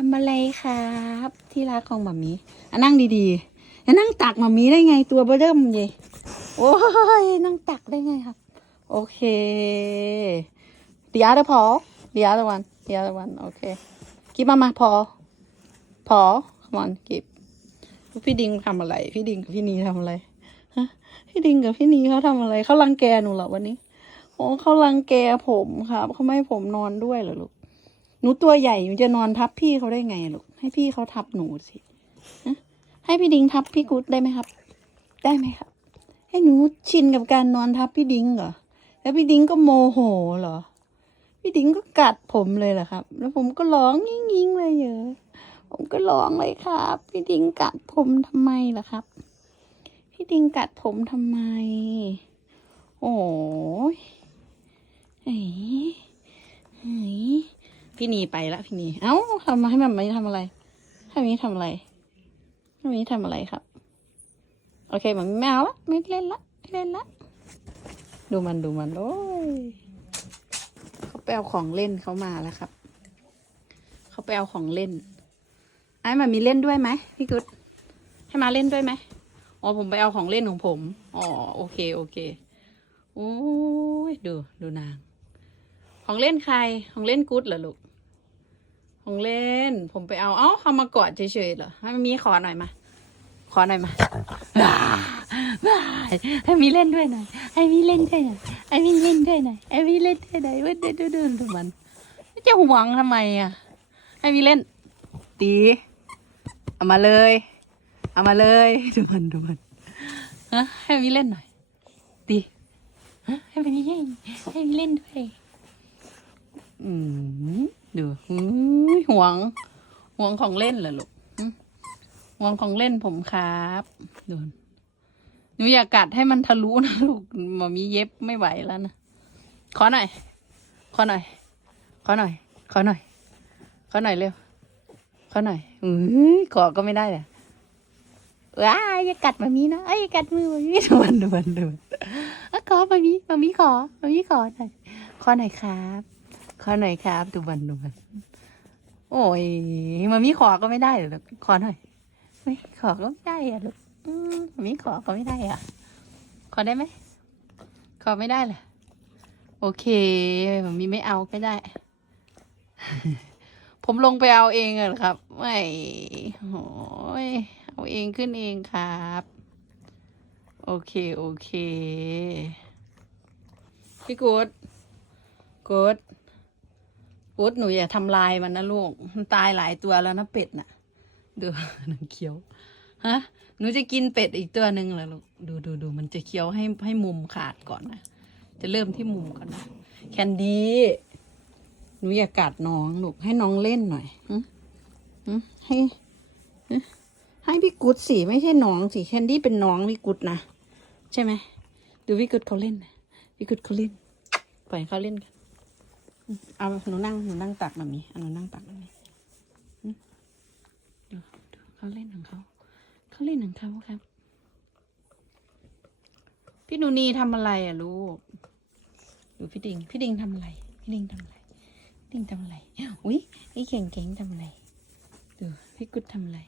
ทำอะไรครับ ที่รักของหมามีอะนั่งดีๆอย่านั่งตักหมามีได้ไงตัวเบอร์เริ่มเยโอ้ยนั่งตักได้ไงครับ โอเค the other paw the other one the other one โอเคกิบมามาพอพอ come on กิบพี่ดิงทำอะไร พี่ดิงกับพี่นีทำอะไรฮะพี่ดิงกับพี่นีเขาทำอะไรเขารังแกหนูเหรอวันนี้โอ้เขารังแกผมครับเขาไม่ให้ผมนอนด้วยเหรอลูก นูตัวใหญ่หนูจะนอนทับพี่เขาได้ไงลูกให้พี่เขาทับหนูสิให้พี่ดิงทับพี่กุ๊ดได้ไหมครับ ได้ไหมครับ ให้หนูชินกับการนอนทับพี่ดิงเหรอแล้วพี่ดิงก็โมโหเหรอ พี่ดิงก็กัดผมเลยเหรอครับ แล้วผมก็ร้องงิ้งงิ้งๆเลยเหรอผมก็ร้องเลยครับ พี่ดิงกัดผมทำไมล่ะครับ พี่ดิงกัดผมทำไม โอ้ยเฮ้ยเฮ้ย พี่นีไปละพี่นี เอ้าทำมาให้มันไม่ทำอะไรให้มันนี้ทำอะไรให้มันนี้ทำอะไรครับ โอเคมันไม่เอาละไม่เล่นละไม่เล่นละ ดูมันดูมันโอ้ยเขาไปเอาของเล่นเขามาแล้วครับ เขาไปเอาของเล่น ไอ้มันมีเล่นด้วยไหมพี่กุ๊ดให้มาเล่นด้วยไหมอ๋อผมไปเอาของเล่นของผม อ๋อโอเคโอเค โอ้ยดูดูนาง ของเล่นใคร ของเล่นกุ๊ดเหรอลูก ของเล่น ผมไปเอา เอ้าเขามากอดเฉยๆเหรอให้มีขอหน่อยมา ขอหน่อยมาให้มีเล่นด้วยหน่อยให้มีเล่นด้วยหน่อยให้มีเล่นด้วยหน่อยให้มีเล่นด้วยหน่อยว่าดูดูดูดูมันจะห่วงทำไมอะให้มีเล่น ตีเอามาเลย เอามาเลยดูมันดูมันฮะให้มีเล่นหน่อยตีฮะให้มีเล่นให้มีเล่นด้วยอืม ห่วง ห่วงของเล่นเหรอลูกห่วงของเล่นผมครับดูหนูอย่ากัดให้มันทะลุนะลูกหมามีเย็บไม่ไหวแล้วนะขอหน่อยขอหน่อยขอหน่อยขอหน่อยขอหน่อยเร็วขอหน่อยอือขอก็ไม่ได้เลยว้าอย่ากัดมามีนะเอ้ยกัดมือมามีดูมันดูมันดูมันอะขอมามีมามีขอมามีขอหน่อยขอหน่อยครับขอหน่อยครับดูมันดูมัน โอ้ยมามีขอก็ไม่ได้เหรอลูกขอหน่อยไม่ขอก็ไม่ได้อะลูกมามีขอก็ไม่ได้อะขอได้ไหมขอไม่ได้เหรอโอเคมามีไม่เอาก็ได้ ผมลงไปเอาเองอะเหรอครับไม่โอ้ยเอาเองขึ้นเองครับ โอเคโอเคพี่กูดกูด กูดหนูอย่าทำลายมันนะลูก มันตายหลายตัวแล้วนะเป็ดน่ะ ดูหนังเคี้ยว ฮะ หนูจะกินเป็ดอีกตัวหนึ่งเหรอลูก ดูดูดูมันจะเคี้ยวให้ให้มุมขาดก่อนนะ จะเริ่มที่มุมก่อนนะ แคนดี้ หนูอย่ากัดน้องลูก ให้น้องเล่นหน่อยหึหึให้ให้พี่กุดสิไม่ใช่น้องสิแคนดี้เป็นน้องพี่กุดนะ ใช่ไหม ดูพี่กุดเขาเล่นนะพี่กุดเขาเล่นปล่อยเขาเล่นกัน เอาหนูนั่งหนูนั่งตักมามีเอาหนูนั่งตักมามีหึดูดูเขาเล่นของเขาเขาเล่นของเขาครับ พี่หนูนีทำอะไรอะลูกดูพี่ดิง พี่ดิงทำอะไร พี่ดิงทำอะไรพี่ดิงทำอะไร อุ้ยพี่เก่งเก่งทำอะไร ดูพี่กุดทำอะไร